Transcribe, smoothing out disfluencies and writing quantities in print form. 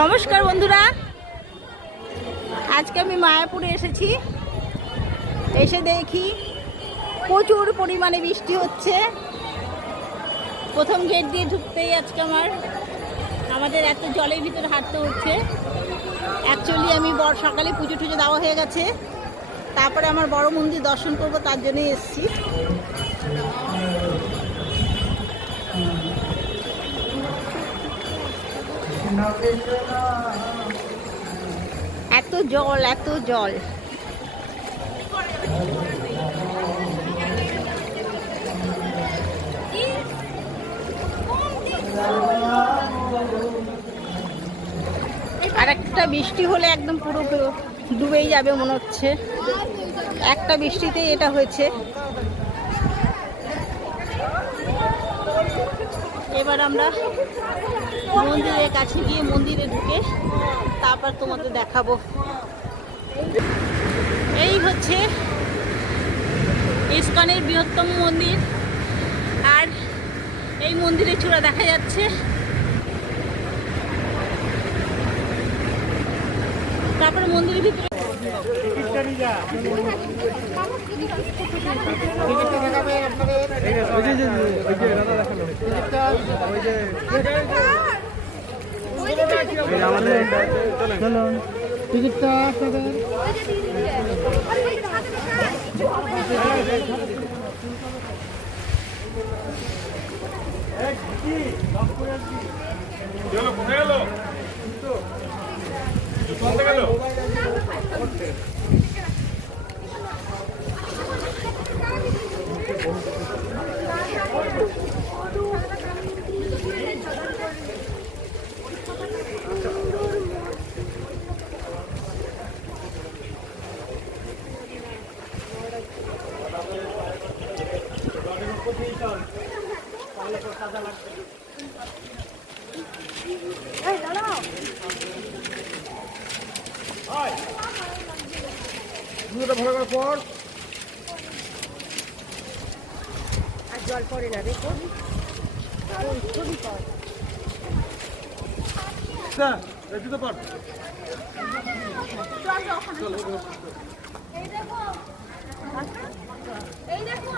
নমস্কার বন্ধুরা, আজকে আমি মায়াপুরে এসেছি। এসে দেখি প্রচুর পরিমাণে বৃষ্টি হচ্ছে। প্রথম গেট দিয়ে ঢুকতেই আজকে আমাদের এত জলের ভিতরে হাঁটতে হচ্ছে। অ্যাকচুয়ালি আমি সকালে পুজো টুজো দেওয়া হয়ে গেছে, তারপরে আমার বড় মন্দির দর্শন করব, তার জন্যই এসেছি। এত জল, এত জল। আর একটা বৃষ্টি হলে একদম পুরো ডুবেই যাবে মনে হচ্ছে। একটা বৃষ্টিতেই এটা হয়েছে। এবার আমরা মন্দিরের কাছে গিয়ে মন্দিরে ঢুকে তারপর তোমাদের দেখাবো। এই হচ্ছে ইস্কনের বৃহত্তম মন্দির, আর এই মন্দিরের চূড়া দেখা যাচ্ছে। তারপরে মন্দিরের ভিতরে পর আর জল পড়ে না, দেখো খুবই পর। এই দেখো